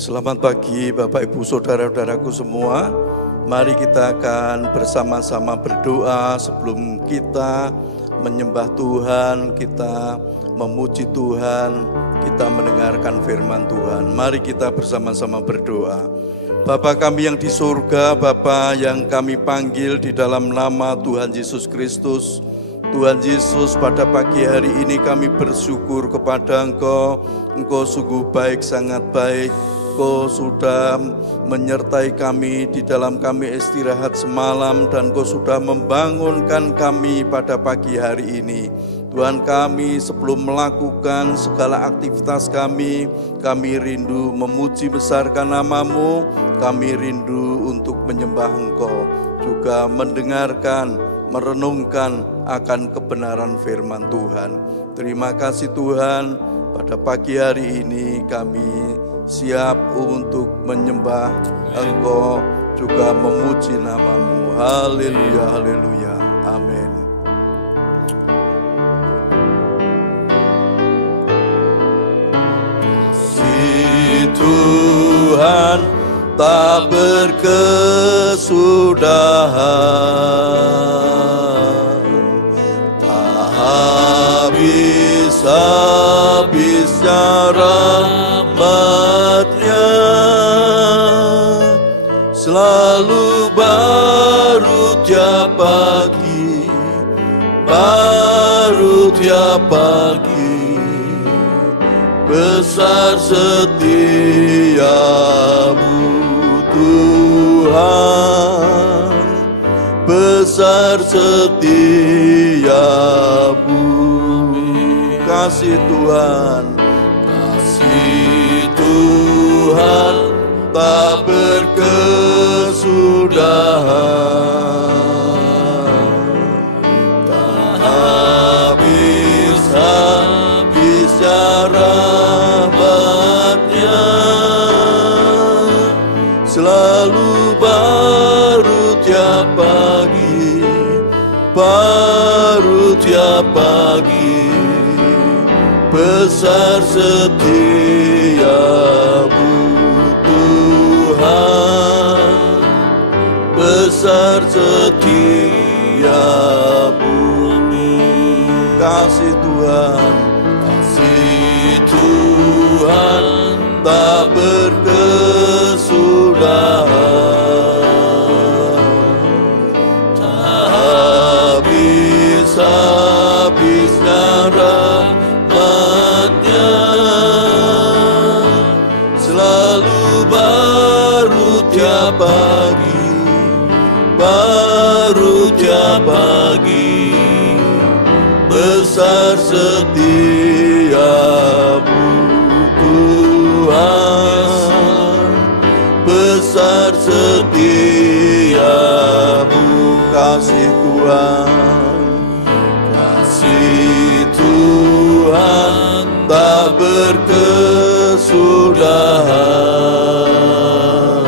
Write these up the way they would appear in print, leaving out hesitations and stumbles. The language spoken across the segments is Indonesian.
Selamat pagi Bapak Ibu Saudara-saudaraku semua. Mari kita akan bersama-sama berdoa sebelum kita menyembah Tuhan, kita memuji Tuhan, kita mendengarkan firman Tuhan. Mari kita bersama-sama berdoa. Bapa kami yang di surga, Bapa yang kami panggil di dalam nama Tuhan Yesus Kristus. Tuhan Yesus, pada pagi hari ini kami bersyukur kepada Engkau. Engkau sungguh baik, sangat baik. Engkau sudah menyertai kami di dalam kami istirahat semalam, dan Engkau sudah membangunkan kami pada pagi hari ini. Tuhan, kami sebelum melakukan segala aktivitas kami rindu memuji besarkan nama-Mu, kami rindu untuk menyembah Engkau, juga mendengarkan, merenungkan akan kebenaran firman Tuhan. Terima kasih Tuhan, pada pagi hari ini kami siap untuk menyembah Engkau, juga memuji nama-Mu. Haleluya, haleluya, amin. Si Tuhan tak berkesudahan, tak habis-habisnya rahmat-Nya, selalu baru tiap pagi, baru tiap pagi. Besar setiamu Tuhan, besar setiamu. Kasih Tuhan, kasih Tuhan tak berkesudahan, tak habis-habisnya rahmat-Nya, selalu baru tiap pagi, baru tiap pagi. Besar setiamu Tuhan, besar setiamu. Kasih Tuhan, kasih Tuhan tak berkesudahan, tak habis-habisnya rahmat-Nya, selalu baru tiap pagi, baru tiap pagi. Besar setiamu Tuhan, besar setiamu. Kasih Tuhan, kasih Tuhan tak berkesudahan,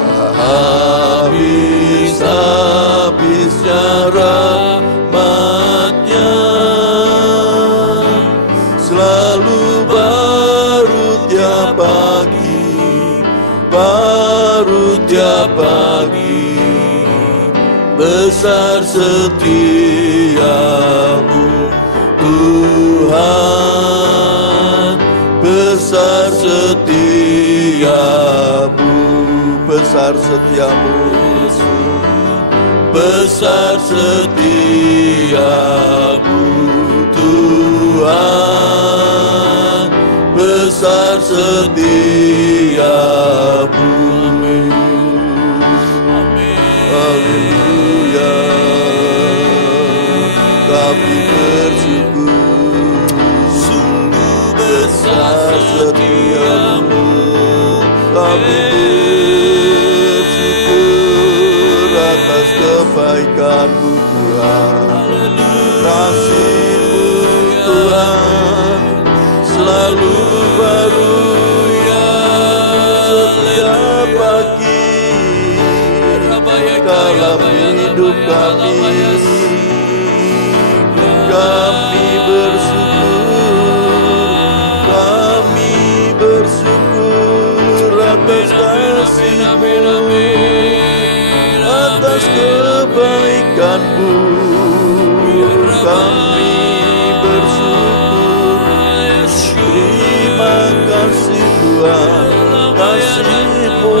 tak habis-habisnya rahmat-Nya, selalu baru tiap pagi, baru tiap pagi. Besar setiamu Tuhan, besar setiamu, besar setiamu, besar setiamu Tuhan, besar setiamu. Haleluya, kami bersyukur, sungguh besar setiamu. Kami bersyukur atas kebaikan-Mu Tuhan. Kasih-Mu Tuhan selalu baru setiap pagi dalam hidup kami. Kami bersyukur, kami bersyukur. atas kasih-Mu, atas kebaikan-Mu. Kami bersyukur, terima kasih Tuhan, kasih-Mu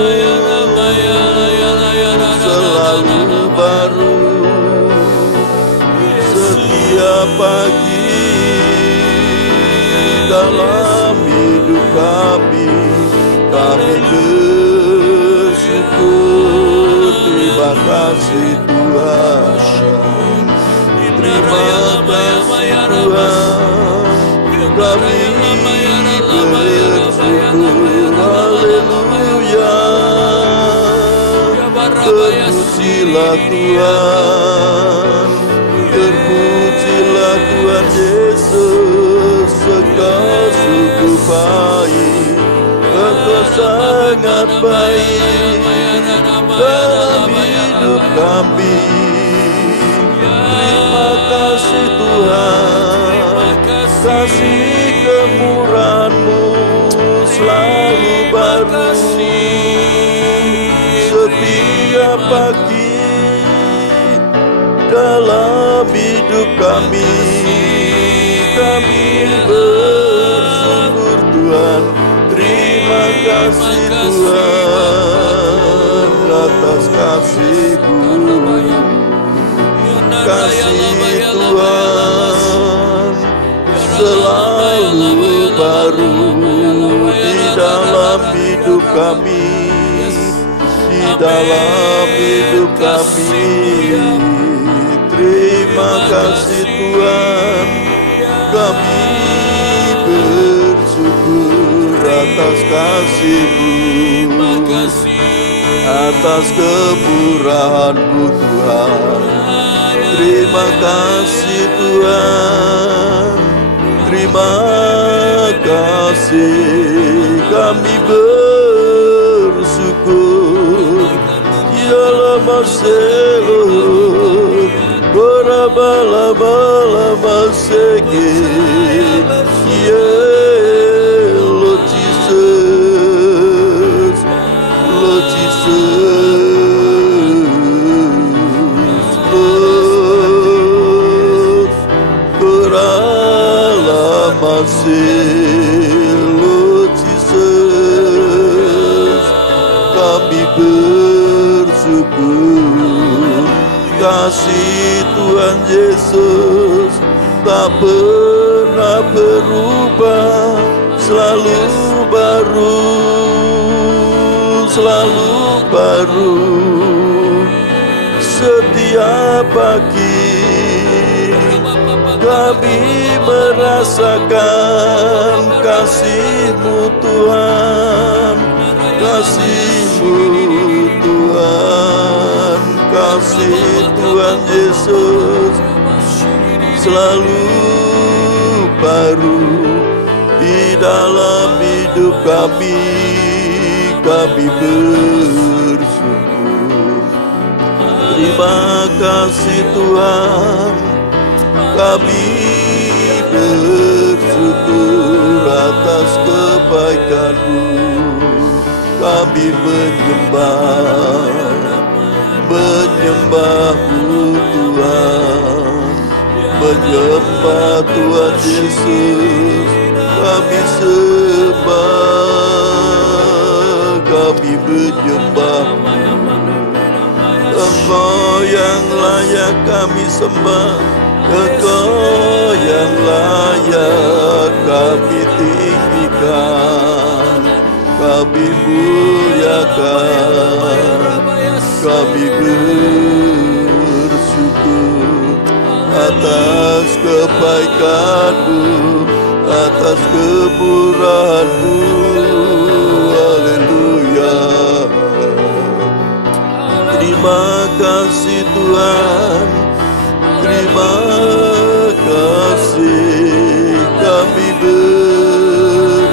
selalu baru. Setiap pagi dalam hidup kami bersyukur. Terima kasih Tuhan, terima kasih Tuhan, kami bersyukur. Haleluya, terpujilah Tuhan, terpujilah Tuhan Yesus. Engkau sungguh baik, Engkau sangat baik dalam hidup kami. Terima kasih Tuhan, kasih kemurahan-Mu selalu baru. Setiap pagi dalam hidup kami bersyukur Tuhan. Terima kasih Tuhan atas kasih-Mu. Kasih Tuhan selalu baru di dalam hidup kami, di dalam hidup kami. Terima kasih Tuhan, kami bersyukur atas kasih-Mu, atas kemurahan-Mu Tuhan. Terima kasih Tuhan, terima kasih, kami bersyukur. Ya lama selo, bala sege, yeah, Lord Jesus, Lord Jesus, Lord, Lord Jesus, kami bersyukur. Kasih Tuhan Yesus tak pernah berubah, selalu baru, selalu baru. Setiap pagi kami merasakan kasih-Mu Tuhan, kasih-Mu Tuhan, kasih Tuhan Yesus selalu baru di dalam hidup kami bersyukur. Terima kasih Tuhan, kami bersyukur atas kebaikan-Mu. Kami menyembah-Mu Tuhan, menyembah Tuhan Yesus. Kami sembah, kami menyembah-Mu. Engkau yang layak kami sembah, Engkau yang layak kami tinggikan, kami muliakan, kami bersyukur atas kebaikan-Mu, atas kemurahan-Mu. Haleluya. Terima kasih Tuhan, terima kasih, kami bersyukur.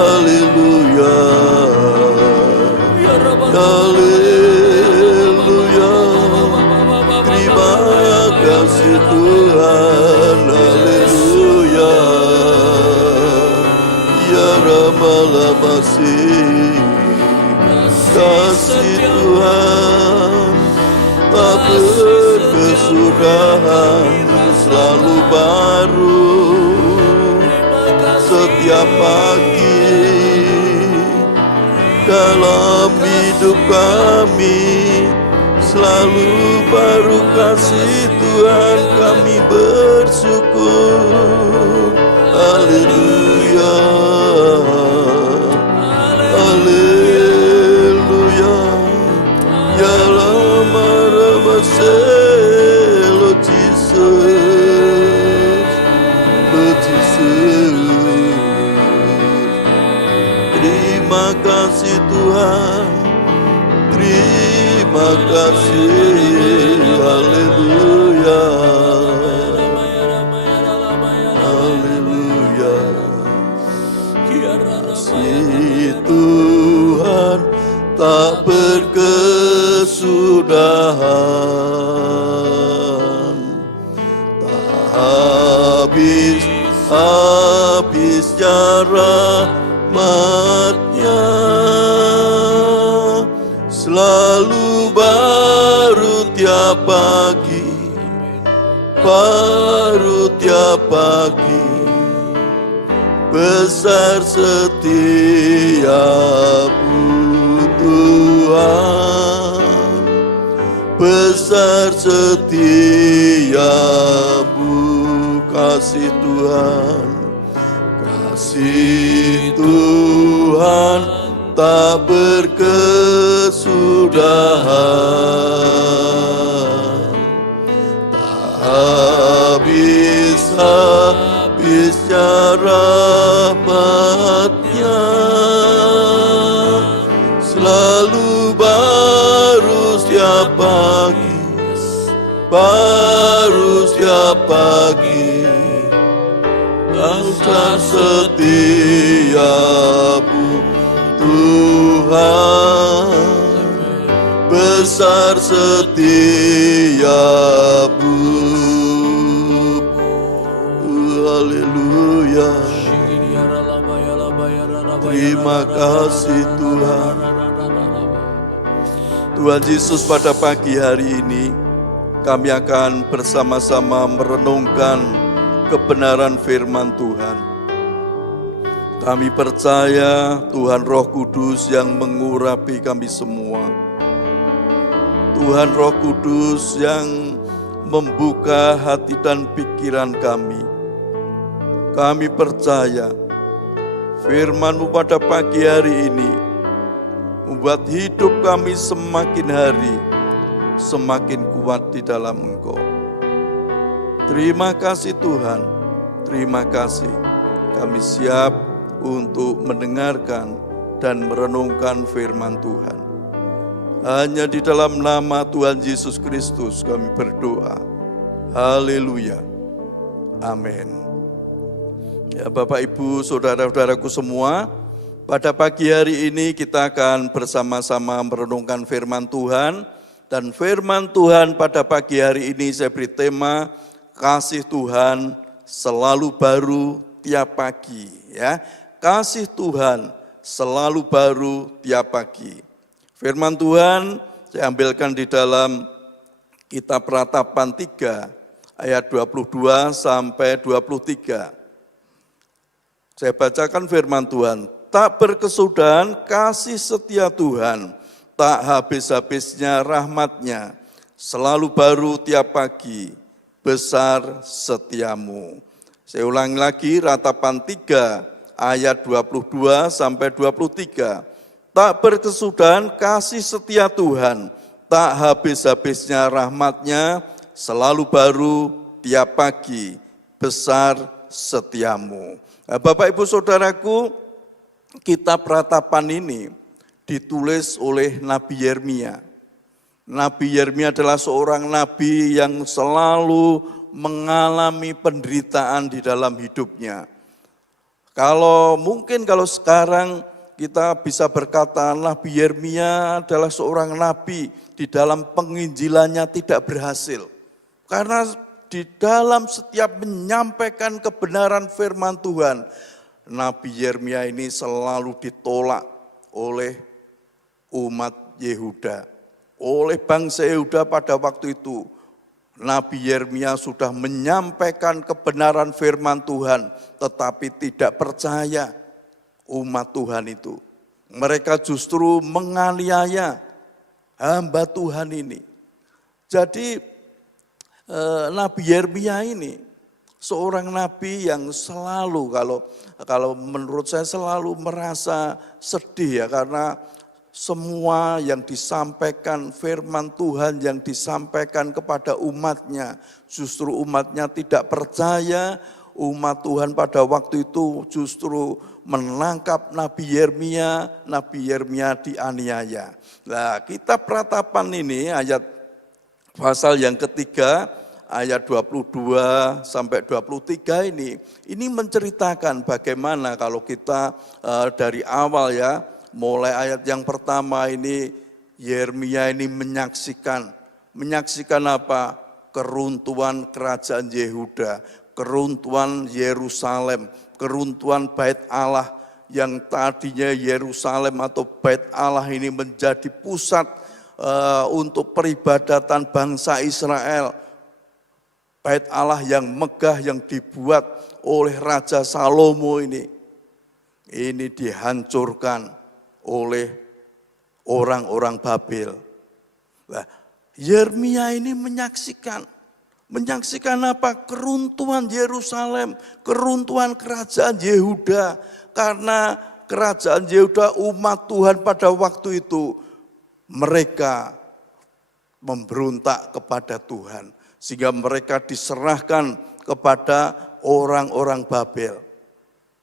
Haleluya, haleluya. Terima kasih Tuhan, haleluya. masih. Kasih Tuhan tak berkesudahan, selalu baru setiap pagi. Dalam hidup kami selalu baru kasih Tuhan, kami bersyukur. Haleluya, haleluya. Ya lama Lord Jesus, Lord Jesus. Terima kasih Tuhan, terima kasih. Haleluya, haleluya. Kasih Tuhan tak berkesudahan, tak habis-habisnya rahmat-Nya, selalu baru tiap pagi, baru tiap pagi. Besar setiamu Tuhan, besar setiamu. Kasih Tuhan, kasih Tuhan tak berkesudahan, tak habis-habisnya rahmat-Nya, selalu baru setiap pagi, baru setiap pagi. Besar setiamu Tuhan, besar setiamu. Haleluya. Terima kasih Tuhan. Tuhan Yesus, pada pagi hari ini kami akan bersama-sama merenungkan kebenaran firman Tuhan. Kami percaya Tuhan Roh Kudus yang mengurapi kami semua. Tuhan Roh Kudus yang membuka hati dan pikiran kami. Kami percaya firman-Mu pada pagi hari ini membuat hidup kami semakin hari semakin kuat di dalam Engkau. Terima kasih Tuhan, terima kasih. Kami siap untuk mendengarkan dan merenungkan firman Tuhan. Hanya di dalam nama Tuhan Yesus Kristus kami berdoa. Haleluya. Amin. Ya, Bapak, Ibu, saudara-saudaraku semua, pada pagi hari ini kita akan bersama-sama merenungkan firman Tuhan. Dan firman Tuhan pada pagi hari ini saya beri tema, kasih Tuhan selalu baru tiap pagi. Ya, kasih Tuhan selalu baru tiap pagi. Firman Tuhan saya ambilkan di dalam kitab Ratapan 3 ayat 22 sampai 23. Saya bacakan firman Tuhan. Tak berkesudahan kasih setia Tuhan, tak habis-habisnya rahmat-Nya, selalu baru tiap pagi, besar setiamu. Saya ulangi lagi, Ratapan 3 ayat 22 sampai 23. Tak berkesudahan kasih setia Tuhan, tak habis-habisnya rahmat-Nya, selalu baru tiap pagi, besar setiamu. Nah, Bapak Ibu Saudaraku, kitab Ratapan ini ditulis oleh Nabi Yeremia. Nabi Yeremia adalah seorang nabi yang selalu mengalami penderitaan di dalam hidupnya. Kalau sekarang kita bisa berkata Nabi Yeremia adalah seorang nabi di dalam penginjilannya tidak berhasil. Karena di dalam setiap menyampaikan kebenaran firman Tuhan, Nabi Yeremia ini selalu ditolak oleh umat Yehuda. Oleh bangsa Yehuda pada waktu itu, Nabi Yeremia sudah menyampaikan kebenaran firman Tuhan, tetapi tidak percaya umat Tuhan itu. Mereka justru menganiaya hamba Tuhan ini. Jadi Nabi Yeremia ini seorang nabi yang selalu, kalau menurut saya selalu merasa sedih ya, karena semua yang disampaikan firman Tuhan yang disampaikan kepada umatnya, justru umatnya tidak percaya. Umat Tuhan pada waktu itu justru menangkap Nabi Yeremia dianiaya. Nah, kita peratapan ini ayat pasal yang ketiga, ayat 22 sampai 23 ini menceritakan bagaimana kalau kita dari awal ya, mulai ayat yang pertama ini Yeremia ini menyaksikan apa? Keruntuhan kerajaan Yehuda, keruntuhan Yerusalem, keruntuhan Bait Allah yang tadinya Yerusalem atau Bait Allah ini menjadi pusat untuk peribadatan bangsa Israel. Bait Allah yang megah yang dibuat oleh Raja Salomo ini dihancurkan oleh orang-orang Babel. Nah, Yeremia ini menyaksikan apa? Keruntuhan Yerusalem, keruntuhan kerajaan Yehuda. Karena kerajaan Yehuda, umat Tuhan pada waktu itu, mereka memberontak kepada Tuhan. Sehingga mereka diserahkan kepada orang-orang Babel.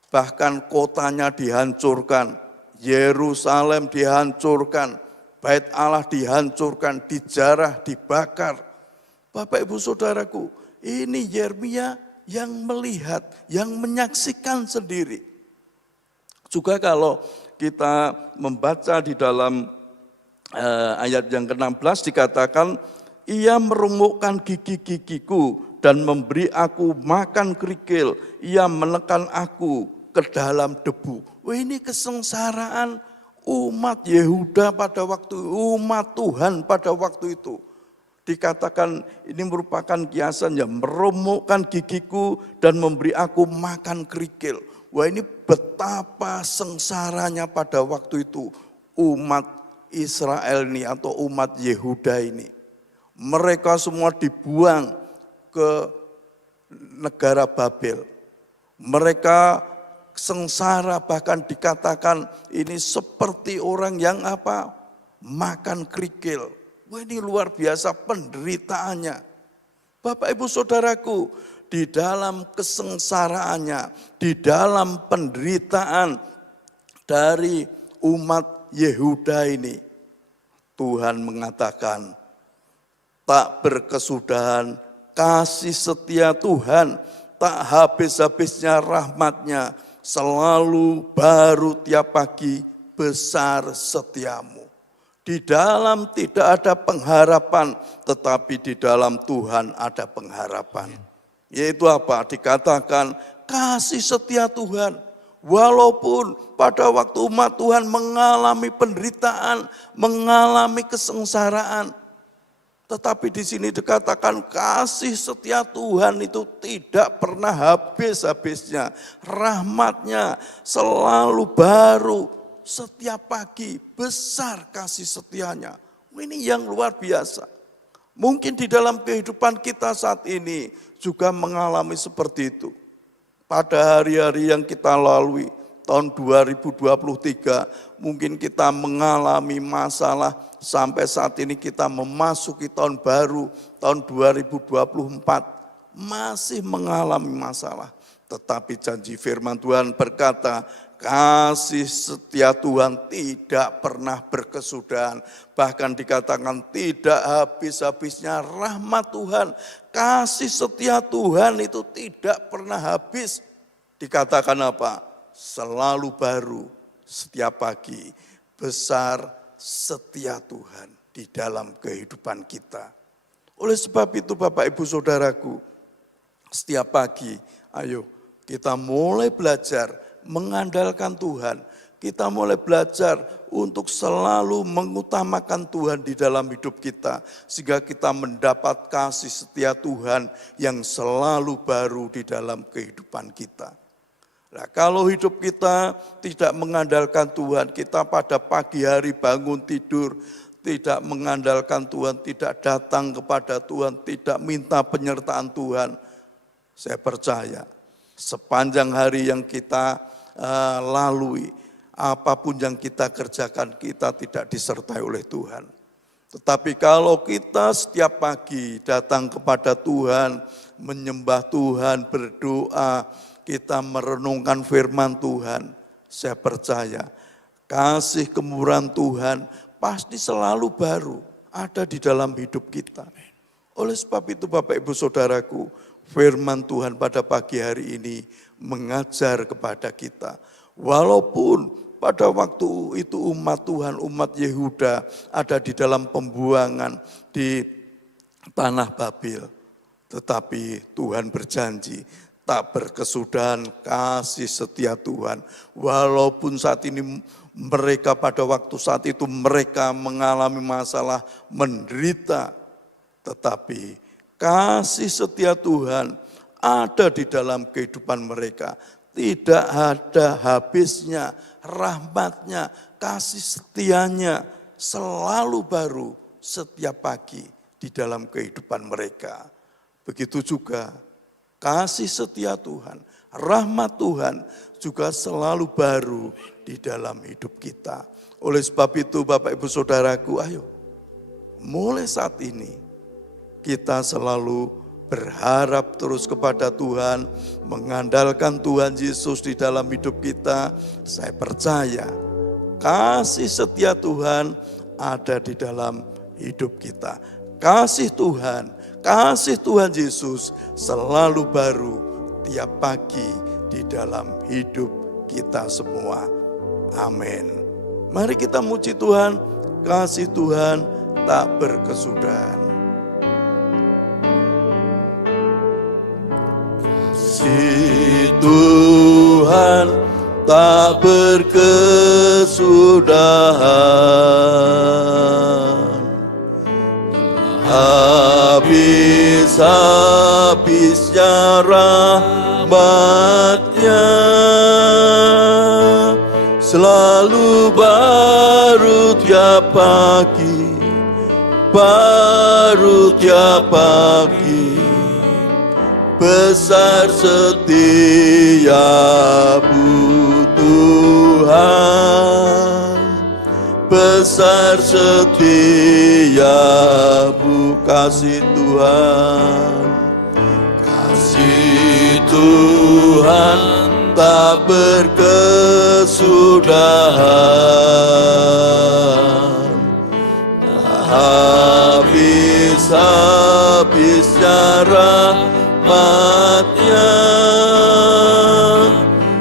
Bahkan kotanya dihancurkan, Yerusalem dihancurkan, Bait Allah dihancurkan, dijarah, dibakar. Bapak Ibu Saudaraku, ini Yeremia yang melihat, yang menyaksikan sendiri. Juga kalau kita membaca di dalam ayat yang ke-16 dikatakan, ia meremukkan gigi-gigiku dan memberi aku makan kerikil, ia menekan aku ke dalam debu. Wah, ini kesengsaraan umat Yehuda pada waktu, umat Tuhan pada waktu itu. Dikatakan ini merupakan kiasan yang meremukkan gigiku dan memberi aku makan kerikil. Wah, ini betapa sengsaranya pada waktu itu umat Israel ini atau umat Yehuda ini. Mereka semua dibuang ke negara Babel. Mereka sengsara, bahkan dikatakan ini seperti orang yang apa? Makan kerikil. Wah, ini luar biasa penderitaannya. Bapak Ibu Saudaraku, di dalam kesengsaraannya, di dalam penderitaan dari umat Yehuda ini, Tuhan mengatakan, tak berkesudahan kasih setia Tuhan, tak habis-habisnya rahmatnya, selalu baru tiap pagi, besar setiamu. Di dalam tidak ada pengharapan, tetapi di dalam Tuhan ada pengharapan. Yaitu apa? Dikatakan kasih setia Tuhan. Walaupun pada waktu umat Tuhan mengalami penderitaan, mengalami kesengsaraan, tetapi di sini dikatakan kasih setia Tuhan itu tidak pernah habis-habisnya. Rahmatnya selalu baru setiap pagi, besar kasih setianya. Ini yang luar biasa. Mungkin di dalam kehidupan kita saat ini juga mengalami seperti itu. Pada hari-hari yang kita lalui, tahun 2023, mungkin kita mengalami masalah sampai saat ini kita memasuki tahun baru, tahun 2024, masih mengalami masalah. Tetapi janji firman Tuhan berkata, kasih setia Tuhan tidak pernah berkesudahan. Bahkan dikatakan tidak habis-habisnya rahmat Tuhan. Kasih setia Tuhan itu tidak pernah habis. Dikatakan apa? Selalu baru setiap pagi. Besar setia Tuhan di dalam kehidupan kita. Oleh sebab itu Bapak Ibu Saudaraku, setiap pagi ayo kita mulai belajar mengandalkan Tuhan. Kita mulai belajar untuk selalu mengutamakan Tuhan di dalam hidup kita. Sehingga kita mendapat kasih setia Tuhan yang selalu baru di dalam kehidupan kita. Nah, kalau hidup kita tidak mengandalkan Tuhan, kita pada pagi hari bangun tidur, tidak mengandalkan Tuhan, tidak datang kepada Tuhan, tidak minta penyertaan Tuhan. Saya percaya sepanjang hari yang kita lalui, apapun yang kita kerjakan, kita tidak disertai oleh Tuhan. Tetapi kalau kita setiap pagi datang kepada Tuhan, menyembah Tuhan, berdoa, kita merenungkan firman Tuhan, saya percaya kasih kemurahan Tuhan pasti selalu baru ada di dalam hidup kita. Oleh sebab itu Bapak Ibu Saudaraku, firman Tuhan pada pagi hari ini mengajar kepada kita. Walaupun pada waktu itu umat Tuhan, umat Yehuda ada di dalam pembuangan di tanah Babil. Tetapi Tuhan berjanji tak berkesudahan kasih setia Tuhan. Walaupun saat ini mereka pada waktu saat itu mereka mengalami masalah, menderita. Tetapi kasih setia Tuhan ada di dalam kehidupan mereka. Tidak ada habisnya, rahmatnya, kasih setianya selalu baru setiap pagi di dalam kehidupan mereka. Begitu juga kasih setia Tuhan, rahmat Tuhan juga selalu baru di dalam hidup kita. Oleh sebab itu Bapak Ibu Saudaraku, ayo mulai saat ini kita selalu berharap terus kepada Tuhan, mengandalkan Tuhan Yesus di dalam hidup kita. Saya percaya kasih setia Tuhan ada di dalam hidup kita. Kasih Tuhan Yesus selalu baru tiap pagi di dalam hidup kita semua. Amin. Mari kita muji Tuhan, kasih Tuhan tak berkesudahan. Kasih Tuhan tak berkesudahan, habis-habisnya rahmat-Nya, selalu baru tiap pagi, baru tiap pagi. Besar setiamu Tuhan, besar setiamu kasih Tuhan. Kasih Tuhan tak berkesudahan, habis-habisnya rahmat-Nya,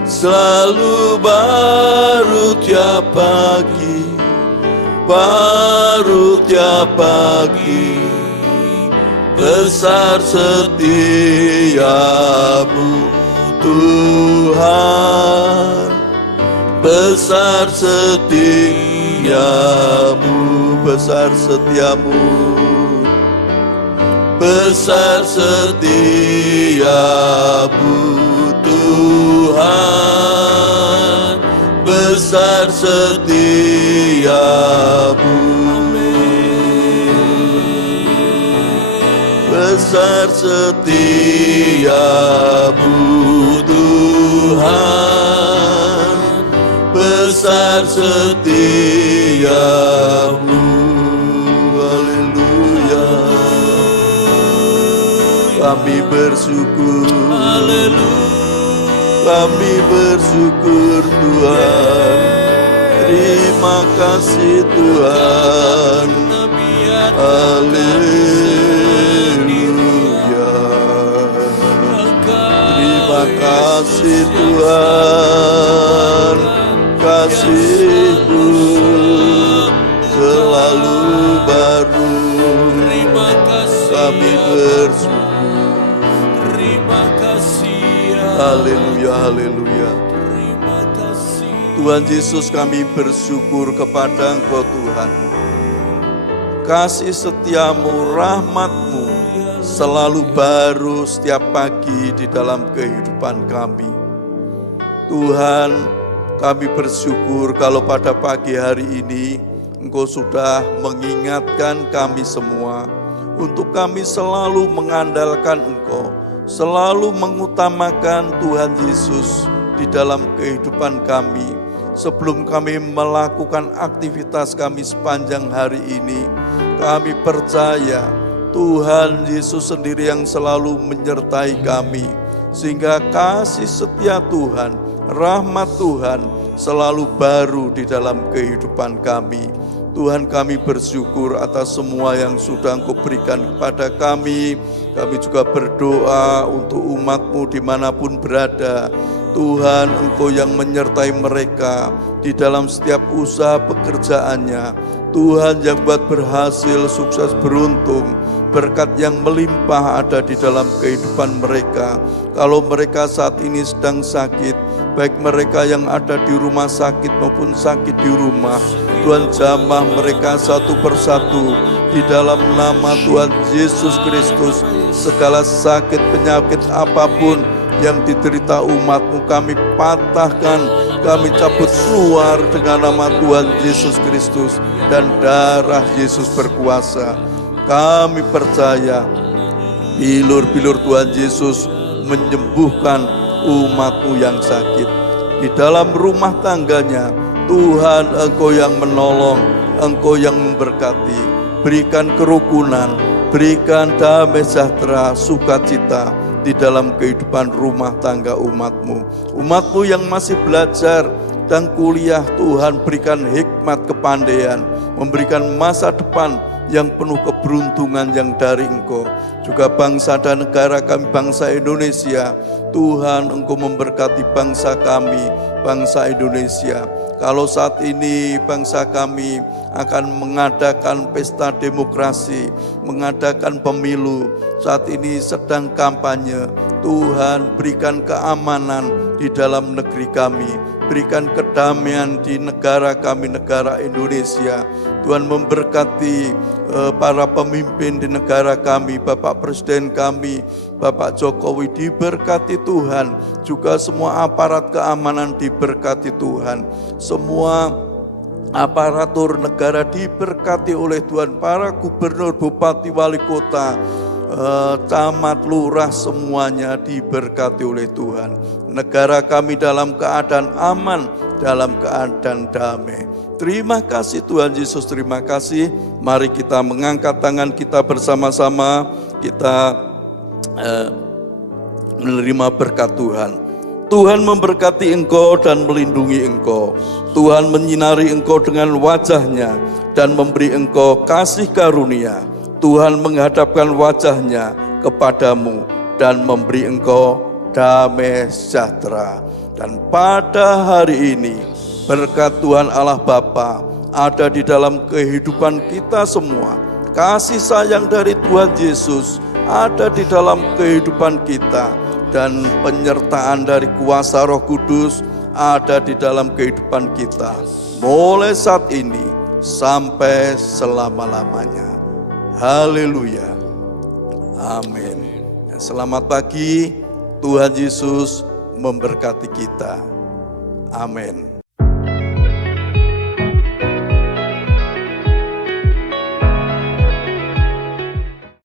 selalu baru tiap pagi, baru tiap pagi. Besar setiamu Tuhan, besar setiamu, besar setiamu, besar setiamu Tuhan, besar setiamu, besar setiamu Tuhan, besar setiamu. Haleluya. Kami bersyukur, kami bersyukur Tuhan. Terima kasih Tuhan. Haleluya. Terima kasih Tuhan. Kasih-Mu selalu baru. Kami bersyukur. Terima kasih. Haleluya, haleluya. Tuhan Yesus, kami bersyukur kepada Engkau Tuhan. Kasih setiamu, rahmat-Mu selalu baru setiap pagi di dalam kehidupan kami. Tuhan, kami bersyukur kalau pada pagi hari ini Engkau sudah mengingatkan kami semua untuk kami selalu mengandalkan Engkau, selalu mengutamakan Tuhan Yesus di dalam kehidupan kami. Sebelum kami melakukan aktivitas kami sepanjang hari ini, kami percaya Tuhan Yesus sendiri yang selalu menyertai kami, sehingga kasih setia Tuhan, rahmat Tuhan selalu baru di dalam kehidupan kami. Tuhan, kami bersyukur atas semua yang sudah Engkau berikan kepada kami. Kami juga berdoa untuk umat-Mu dimanapun berada. Tuhan, Engkau yang menyertai mereka di dalam setiap usaha pekerjaannya. Tuhan yang buat berhasil, sukses, beruntung. Berkat yang melimpah ada di dalam kehidupan mereka. Kalau mereka saat ini sedang sakit, baik mereka yang ada di rumah sakit maupun sakit di rumah, Tuhan jamah mereka satu persatu di dalam nama Tuhan Yesus Kristus. Segala sakit penyakit apapun yang diderita umat-Mu kami patahkan, kami cabut keluar dengan nama Tuhan Yesus Kristus, dan darah Yesus berkuasa. Kami percaya bilur-bilur Tuhan Yesus menyembuhkan umat-Mu yang sakit. Di dalam rumah tangganya, Tuhan, Engkau yang menolong, Engkau yang memberkati. Berikan kerukunan, berikan damai sejahtera, sukacita di dalam kehidupan rumah tangga umat-Mu. Umat-Mu yang masih belajar dan kuliah, Tuhan berikan hikmat kepandaian, memberikan masa depan yang penuh keberuntungan yang dari Engkau. Juga bangsa dan negara kami, bangsa Indonesia, Tuhan Engkau memberkati bangsa kami, bangsa Indonesia. Kalau saat ini bangsa kami akan mengadakan pesta demokrasi, mengadakan pemilu, saat ini sedang kampanye, Tuhan berikan keamanan di dalam negeri kami, berikan kedamaian di negara kami, negara Indonesia. Tuhan memberkati para pemimpin di negara kami, Bapak Presiden kami, Bapak Jokowi diberkati Tuhan. Juga semua aparat keamanan diberkati Tuhan. Semua aparatur negara diberkati oleh Tuhan. Para gubernur, bupati, wali kota, camat, lurah, semuanya diberkati oleh Tuhan. Negara kami dalam keadaan aman, dalam keadaan damai. Terima kasih Tuhan Yesus, terima kasih. Mari kita mengangkat tangan kita bersama-sama, kita menerima berkat Tuhan. Tuhan memberkati engkau dan melindungi engkau. Tuhan menyinari engkau dengan wajah-Nya dan memberi engkau kasih karunia. Tuhan menghadapkan wajah-Nya kepadamu dan memberi engkau damai sejahtera. Dan pada hari ini, berkat Tuhan Allah Bapa ada di dalam kehidupan kita semua. Kasih sayang dari Tuhan Yesus ada di dalam kehidupan kita. Dan penyertaan dari kuasa Roh Kudus ada di dalam kehidupan kita. Mulai saat ini sampai selama-lamanya. Haleluya. Amin. Selamat pagi. Tuhan Yesus memberkati kita. Amin.